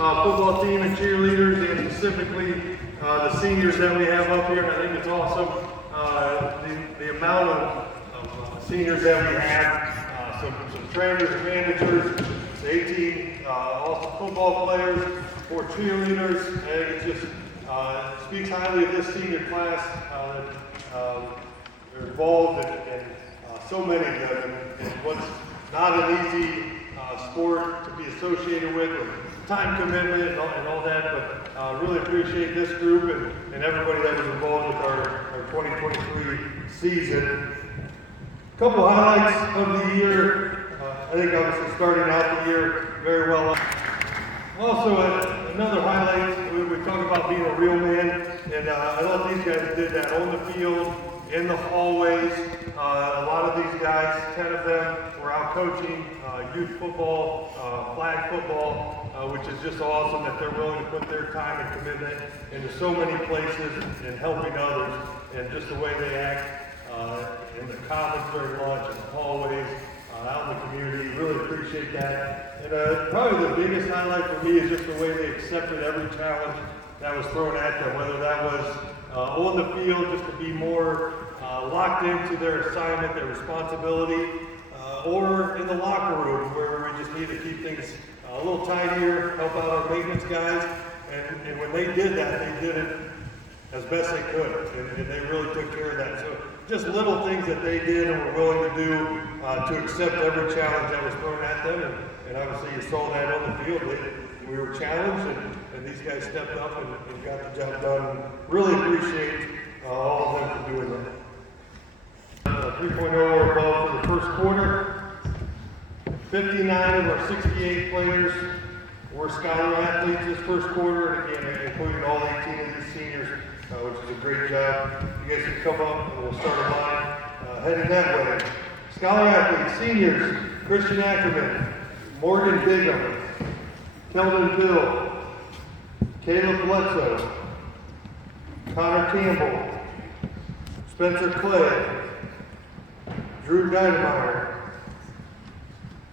football team and cheerleaders, and specifically the seniors that we have up here. And I think it's awesome the amount of seniors that we have, some trainers and managers, 18 also football players, 4 cheerleaders. I think it just speaks highly of this senior class that are involved in so many of them, and what's not an easy sport to be associated with time commitment and all that, but really appreciate this group and everybody that was involved with our 2023 season. A couple of highlights of the year. I think obviously starting out the year very well. Also, another highlight, we talk about being a real man, and I thought these guys did that on the field, in the hallways. A lot of these guys, 10 of them, were out coaching youth football, flag football, which is just awesome that they're willing to put their time and commitment into so many places and helping others, and just the way they act in the commons during lunch, in the hallways, out in the community. Really appreciate that. And probably the biggest highlight for me is just the way they accepted every challenge that was thrown at them, whether that was on the field, just to be more locked into their assignment, their responsibility, or in the locker room where we just need to keep things a little tidier, help out our maintenance guys. And when they did that, they did it as best they could, and they really took care of that. So just little things that they did and were willing to do to accept every challenge that was thrown at them. And obviously you saw that on the field. We were challenged, and these guys stepped up and got the job done. Really appreciate all of them for doing that. 3.0 or above for the first quarter. 59 of our 68 players were scholar athletes this first quarter, and again, including all 18 of these seniors, which is a great job. You guys can come up and we'll start a line heading that way. Scholar athletes, seniors, Christian Ackerman, Morgan Bigham, Keldon Bill, Caleb Bledsoe, Connor Campbell, Spencer Clay, Drew Dynamire,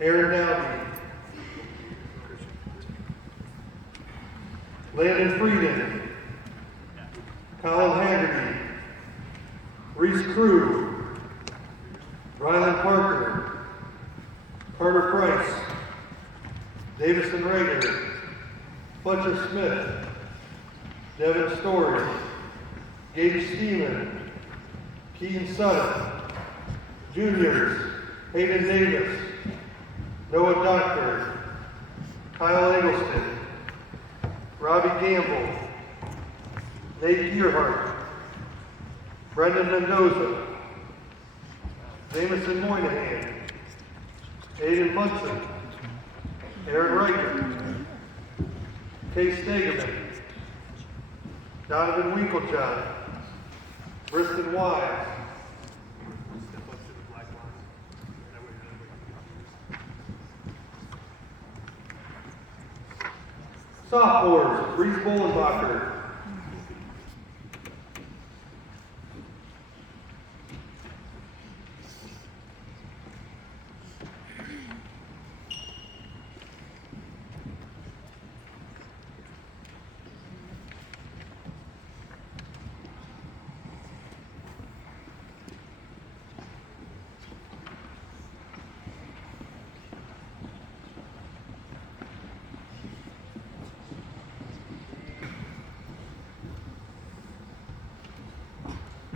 Aaron Dowdy, Landon Frieden, Colin Haggerty, Reese Crew, Rylan Parker, Carter Price, Davison Rager, Fletcher Smith, Devin Story, Gage Steeman, Keaton Sutton, juniors, Hayden Davis, Noah Doctor, Kyle Eggleston, Robbie Gamble, Nate Gearhart, Brendan Mendoza, Jamison Moynihan, Aiden Munson, Aaron Riker, Case Stegeman, Donovan Winklejohn, Briston Wise, sophomores, Reese Bollenbacher,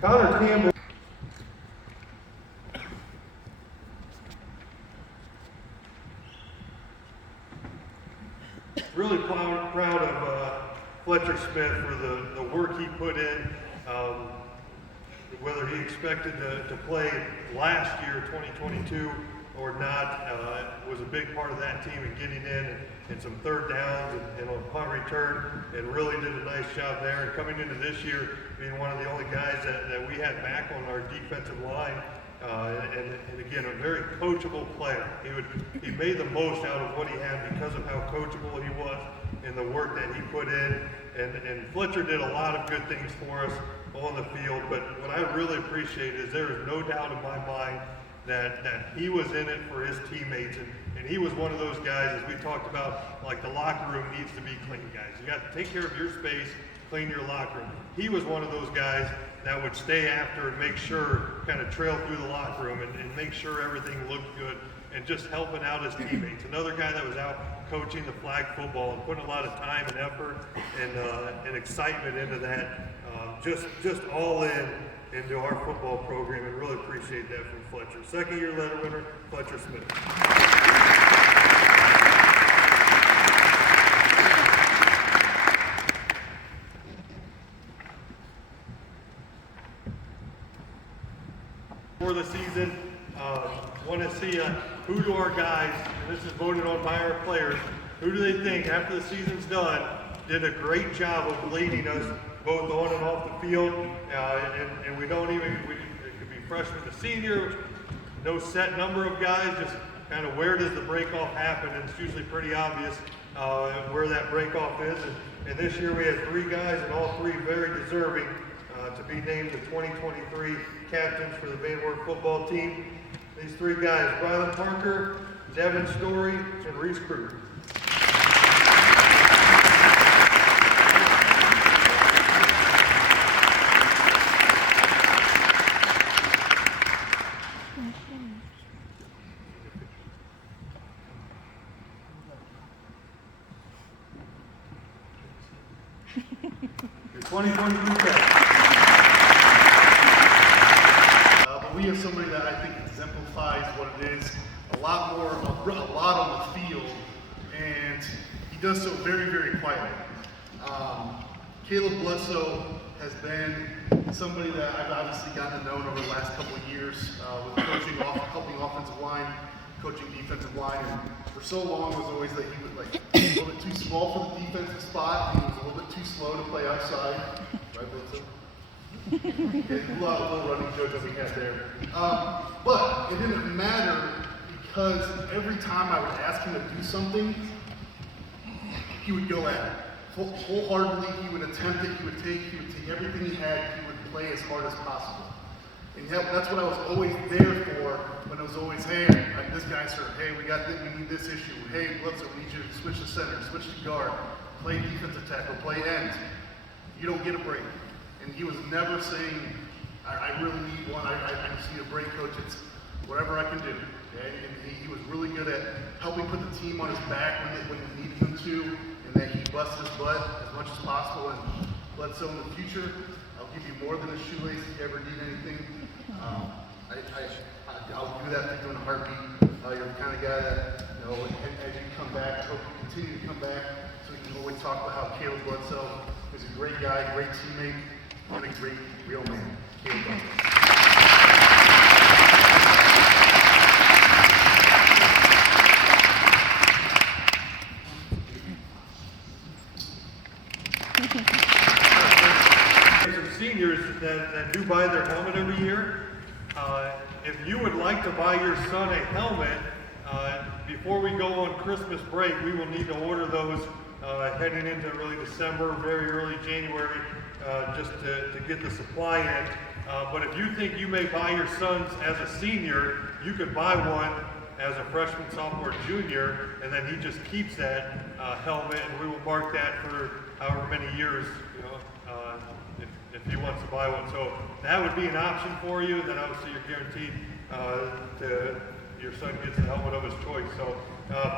Connor Campbell. Really proud of Fletcher Smith for the work he put in. Whether he expected to play last year, 2022, or not, was a big part of that team in getting in and some third downs and on punt return, and really did a nice job there. And coming into this year, being one of the only guys that we had back on our defensive line, and again, a very coachable player. He made the most out of what he had because of how coachable he was and the work that he put in. And Fletcher did a lot of good things for us on the field, but what I really appreciate is there is no doubt in my mind that he was in it for his teammates, and he was one of those guys, as we talked about, like the locker room needs to be clean, guys. You got to take care of your space, clean your locker room. He was one of those guys that would stay after and make sure, kind of trail through the locker room and make sure everything looked good and just helping out his teammates. Another guy that was out coaching the flag football and putting a lot of time and effort and excitement into that, just all into our football program, and really appreciate that from Fletcher. Second-year letter winner, Fletcher Smith. For the season, want to see who do our guys, and this is voted on by our players, who do they think after the season's done did a great job of leading us both on and off the field, and we don't even, it could be freshman to senior, no set number of guys, just kind of where does the break-off happen, and it's usually pretty obvious where that break-off is, and this year we had 3 guys, and all 3 very deserving to be named the 2023 captains for the Banquet football team. These 3 guys, Rylan Parker, Devin Story, and Reese Kruger. Your 2023 captain. We have somebody that I think exemplifies what it is, a lot on the field, and he does so very, very quietly. Caleb Bledsoe has been somebody that I've obviously gotten to know over the last couple of years with coaching, helping offensive line, coaching defensive line, and for so long it was always that he was like a little bit too small for the defensive spot, and he was a little bit too slow to play outside, right, Bledsoe? A little running joke that we had there. But it didn't matter because every time I would ask him to do something, he would go at it. Wholeheartedly, he would attempt it, he would take everything he had, he would play as hard as possible. And that's what I was always there for when it was always, hey, this guy's hurt, hey, we need this issue, hey, Bledsoe, we need you to switch to center, switch to guard, play defensive tackle, play end. You don't get a break. And he was never saying, I really need one, I just need a break, coach, it's whatever I can do. Okay? And he was really good at helping put the team on his back when he needed him to, and that he busts his butt as much as possible. And Bledsoe, in the future, I'll give you more than a shoelace if you ever need anything. I'll do that for you in a heartbeat. You're the kind of guy that, as you come back, I hope you continue to come back so we can always talk about how Caleb Bledsoe is a great guy, great teammate, and a great real man. Caleb Bledsoe. Some seniors that do buy their helmet every year. If you would like to buy your son a helmet, before we go on Christmas break, we will need to order those heading into really December, very early January, just to get the supply in. But if you think you may buy your sons as a senior, you could buy one as a freshman, sophomore, junior, and then he just keeps that helmet, and we will mark that for however many years, if he wants to buy one. So that would be an option for you. Then obviously you're guaranteed your son gets the helmet of his choice. So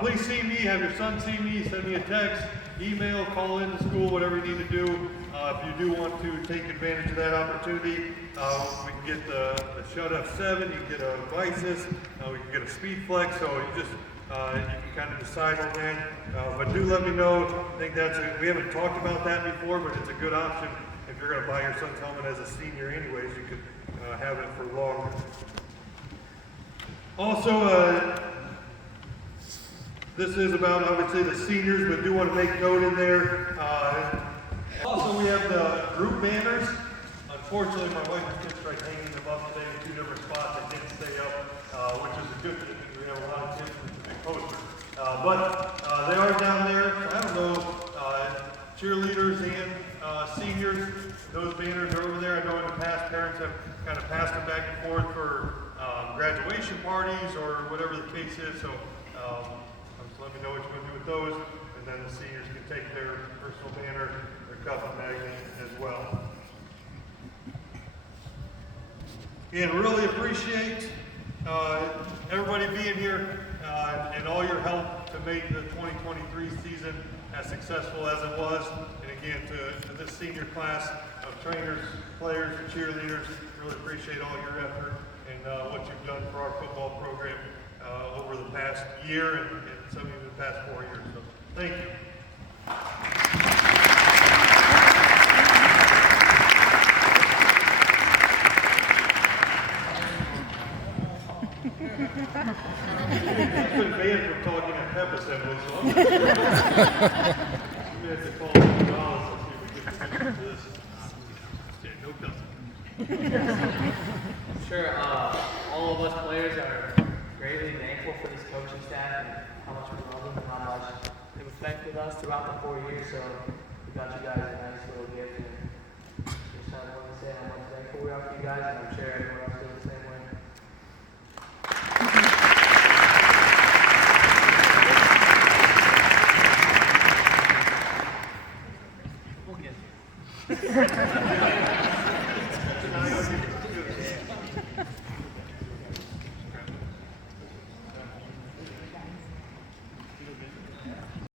please see me, have your son see me, send me a text, email, call in to school, whatever you need to do. If you do want to take advantage of that opportunity, we can get the Shut F7, you can get a Visus, we can get a Speed Flex, so you can kind of decide on that. But do let me know. I think we haven't talked about that before, but it's a good option. If you're going to buy your son's helmet as a senior anyways, you could have it for longer. Also, this is about, obviously, the seniors, but do want to make note in there. Also, we have the group banners. Unfortunately, my wife has just tried hanging them up today in 2 different spots. I can't stay up, which is a good thing because we have a lot of kids with the big posters. But they are down there. I don't know, cheerleaders and seniors, those banners are over there. I know in the past, parents have kind of passed them back and forth for graduation parties or whatever the case is. So just let me know what you want to do with those, and then the seniors can take their personal banner, their cup and magnet as well. Again, really appreciate everybody being here and all your help to make the 2023 season as successful as it was. And again, to this senior class of trainers, players, and cheerleaders, really appreciate all your effort and what you've done for our football program over the past year and some of the past 4 years. So thank you. I've been banned from talking at pep assembly, so I'm going to have to call some dollars and see if we can get to this. Yeah, no cussing. I'm sure all of us players are greatly thankful for this coaching staff and how much we love them and how much they've affected us throughout the 4 years. So we got you guys